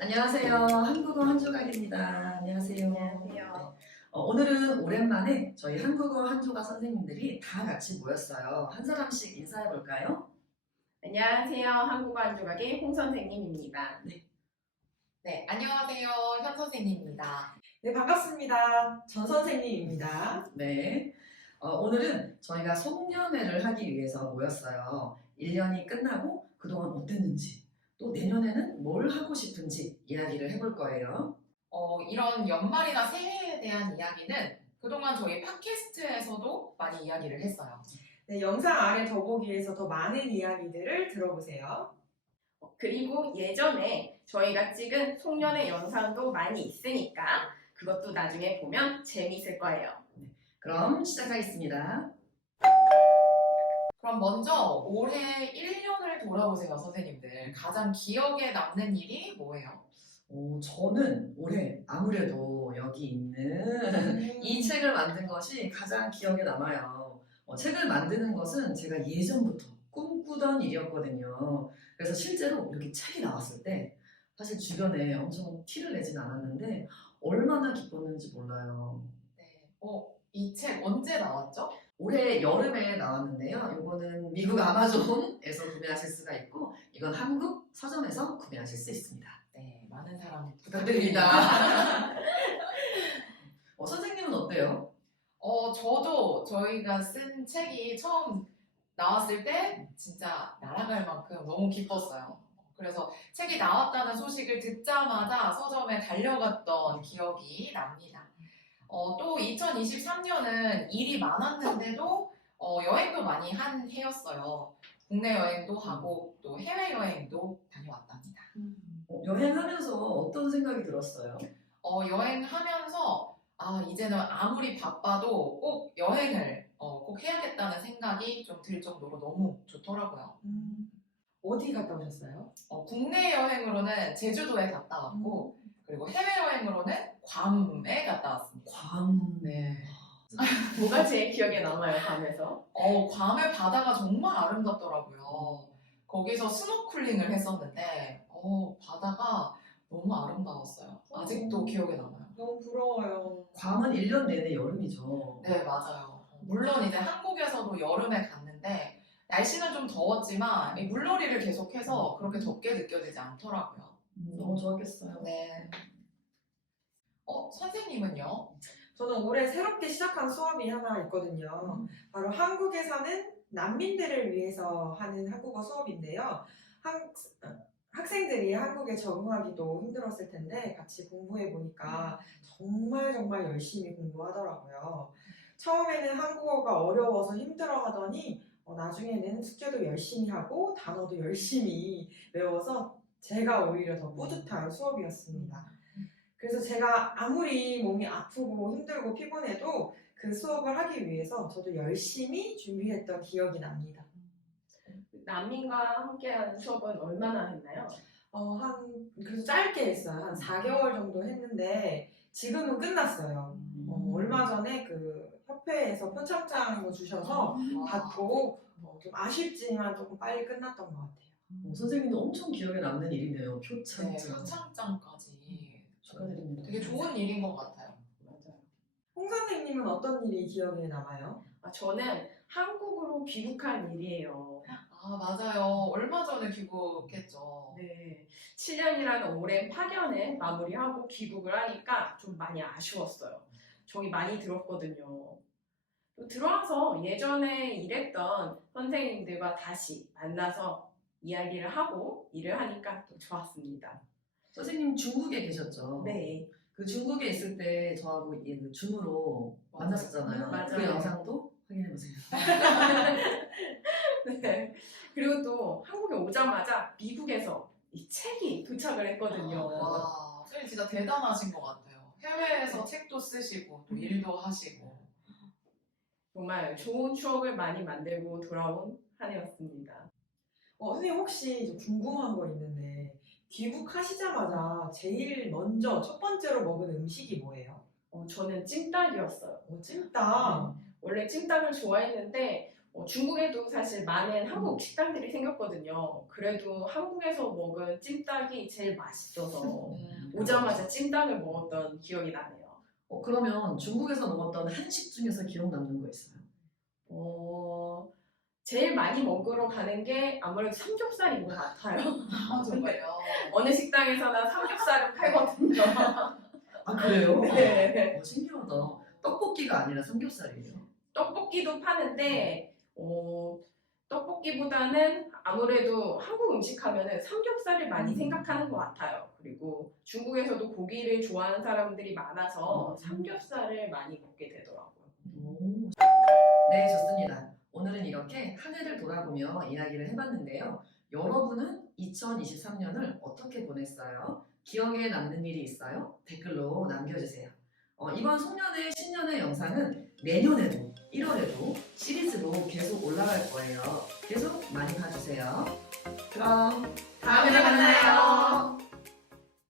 안녕하세요. 한국어 한 조각입니다. 안녕하세요. 안녕하세요. 오늘은 오랜만에 저희 한국어 한 조각 선생님들이 다 같이 모였어요. 한 사람씩 인사해 볼까요? 안녕하세요. 한국어 한 조각의 홍 선생님입니다. 네, 안녕하세요. 현 선생님입니다. 네, 반갑습니다. 전 선생님입니다. 네. 오늘은 저희가 송년회를 하기 위해서 모였어요. 1년이 끝나고 그동안 어땠는지, 또 내년에는 뭘 하고 싶은지 이야기를 해볼 거예요. 이런 연말이나 새해에 대한 이야기는 그동안 저희 팟캐스트에서도 많이 이야기를 했어요. 네, 영상 아래 더보기에서 더 많은 이야기들을 들어보세요. 그리고 예전에 저희가 찍은 송년회 영상도 많이 있으니까 그것도 나중에 보면 재미있을 거예요. 그럼 시작하겠습니다. 그럼 먼저 올해 1년을 돌아보세요, 선생님들. 가장 기억에 남는 일이 뭐예요? 저는 올해 아무래도 여기 있는 이 책을 만든 것이 가장 기억에 남아요. 책을 만드는 것은 제가 예전부터 꿈꾸던 일이었거든요. 그래서 실제로 이렇게 책이 나왔을 때 사실 주변에 엄청 티를 내진 않았는데 얼마나 기뻤는지 몰라요. 네. 이 책 언제 나왔죠? 올해 여름에 나왔는데요. 이거는 미국 아마존에서 구매하실 수가 있고 이건 한국 서점에서 구매하실 수 있습니다. 네, 많은 사랑 부탁드립니다. 부탁드립니다. 선생님은 어때요? 저도 저희가 쓴 책이 처음 나왔을 때 진짜 날아갈 만큼 너무 기뻤어요. 그래서 책이 나왔다는 소식을 듣자마자 서점에 달려갔던 기억이 납니다. 또 2023년은 일이 많았는데도 여행도 많이 한 해였어요. 국내 여행도 하고 또 해외 여행도 다녀왔답니다. 여행하면서 어떤 생각이 들었어요? 여행하면서 이제는 아무리 바빠도 꼭 여행을 꼭 해야겠다는 생각이 좀 들 정도로 너무 좋더라고요. 어디 갔다 오셨어요? 국내 여행으로는 제주도에 갔다 왔고 그리고 해외 여행으로는 괌에 갔다 왔습니다. 괌. 네. 뭐가 제일 기억에 남아요, 밤에서? 괌의 바다가 정말 아름답더라고요. 거기서 스노클링을 했었는데 바다가 너무 아름다웠어요. 아직도 기억에 남아요. 너무 부러워요. 괌은 1년 내내 여름이죠. 네, 맞아요. 물론 이제 한국에서도 여름에 갔는데 날씨는 좀 더웠지만 이 물놀이를 계속해서 그렇게 덥게 느껴지지 않더라고요. 너무 좋았겠어요. 네. 선생님은요? 저는 올해 새롭게 시작한 수업이 하나 있거든요. 바로 한국에 사는 난민들을 위해서 하는 한국어 수업인데요. 학생들이 한국에 적응하기도 힘들었을 텐데 같이 공부해 보니까 정말 열심히 공부하더라고요. 처음에는 한국어가 어려워서 힘들어 하더니 나중에는 숙제도 열심히 하고 단어도 열심히 외워서 제가 오히려 더 뿌듯한 수업이었습니다. 그래서 제가 아무리 몸이 아프고 힘들고 피곤해도 그 수업을 하기 위해서 저도 열심히 준비했던 기억이 납니다. 난민과 함께하는 수업은 얼마나 했나요? 그래서 짧게 했어요. 한 4개월 정도 했는데 지금은 끝났어요. 얼마 전에 그 협회에서 표창장을 주셔서 받고 좀 아쉽지만 조금 빨리 끝났던 것 같아요. 선생님도 엄청 기억에 남는 일이네요. 네, 표창장. 표창장까지. 축하드립니다. 되게 좋은 일인 것 같아요. 맞아요. 홍 선생님은 어떤 일이 기억에 남아요? 저는 한국으로 귀국한 일이에요. 맞아요. 얼마 전에 귀국했죠. 네, 7년이라는 오랜 파견을 마무리하고 귀국을 하니까 좀 많이 아쉬웠어요. 정이 많이 들었거든요. 또 들어와서 예전에 일했던 선생님들과 다시 만나서 이야기를 하고 일을 하니까 또 좋았습니다. 선생님 중국에 계셨죠? 네, 그 중국에 있을 때 저하고 그 줌으로 만났었잖아요. 맞아요. 그 영상도 확인해보세요. 네. 그리고 또 한국에 오자마자 미국에서 이 책이 도착을 했거든요. 와, 선생님 진짜 대단하신 것 같아요. 해외에서 책도 쓰시고 또 일도 하시고. 정말 좋은 추억을 많이 만들고 돌아온 한 해였습니다. 선생님 혹시 좀 궁금한 거 있는데 귀국하시자마자 제일 먼저 첫 번째로 먹은 음식이 뭐예요? 저는 찜닭이었어요. 찜닭. 원래 찜닭을 좋아했는데 중국에도 사실 많은 한국 식당들이 생겼거든요. 그래도 한국에서 먹은 찜닭이 제일 맛있어서 오자마자 찜닭을 먹었던 기억이 나네요. 그러면 중국에서 먹었던 한식 중에서 기억 남는 거 있어요? 제일 많이 먹으러 가는 게 아무래도 삼겹살인 것 같아요. 아, 정말요? 어느 식당에서나 삼겹살을 팔거든요. 아 그래요? 네. 신기하다. 떡볶이가 아니라 삼겹살이에요. 떡볶이도 파는데 떡볶이보다는 아무래도 한국 음식 하면은 삼겹살을 많이 생각하는 것 같아요. 그리고 중국에서도 고기를 좋아하는 사람들이 많아서 삼겹살을 많이 먹게 되더라고요. 오. 네, 좋습니다. 오늘은 이렇게 한 해를 돌아보며 이야기를 해봤는데요. 여러분은 2023년을 어떻게 보냈어요? 기억에 남는 일이 있어요? 댓글로 남겨주세요. 이번 송년회 신년회 영상은 내년에도 1월에도 시리즈로 계속 올라갈 거예요. 계속 많이 봐주세요. 그럼 다음에 만나요.